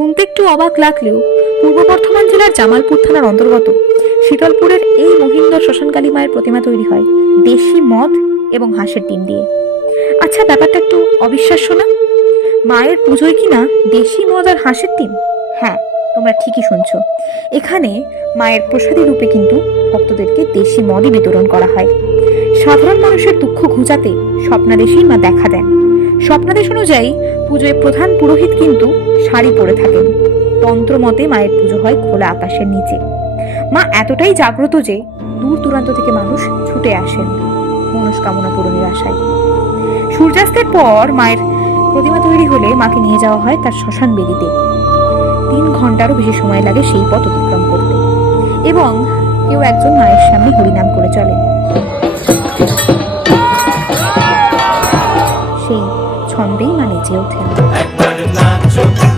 শুনতে একটু অবাক লাগলেও পূর্ব বর্ধমান জেলার জামালপুর থানার অন্তর্গত শীতলপুরের এই মহিন্দর শ্মশানকালী মায়ের প্রতিমা তৈরি হয় দেশি মদ এবং হাঁসের ডিম দিয়ে। আচ্ছা ব্যাপারটা একটু অবিশ্বাস্য না? মায়ের পুজোয় কিনা দেশি মদ আর হাঁসের ডিম? হ্যাঁ তোমরা ঠিকই শুনছো। এখানে মায়ের প্রসাদী রূপে কিন্তু ভক্তদেরকে দেশি মদই বিতরণ করা হয়। সাধারণ মানুষের দুঃখ ঘুচাতে স্বপ্নাদেশেই মা দেখা দেন। স্বপ্নাদেশ অনুযায়ী পুজোয় প্রধান পুরোহিত কিন্তু শাড়ি পরে থাকেন। তন্ত্র মতে মায়ের পুজো হয় খোলা আকাশের নিচে। মা এতটাই জাগ্রত যে দূর দূরান্ত থেকে মানুষ ছুটে আসেন মনস্কামনা পূরণের আশায়। সূর্যাস্তের পর মায়ের প্রতিমা তৈরি হলে মাকে নিয়ে যাওয়া হয় তার শ্মশান বেদিতে। তিন ঘন্টারও বেশি সময় লাগে সেই পথ অতিক্রম করতে। এবং কেউ একজন মায়ের সামনে হরিনাম করে চলেন সেই ছন্দেই মানিয়ে ওঠেন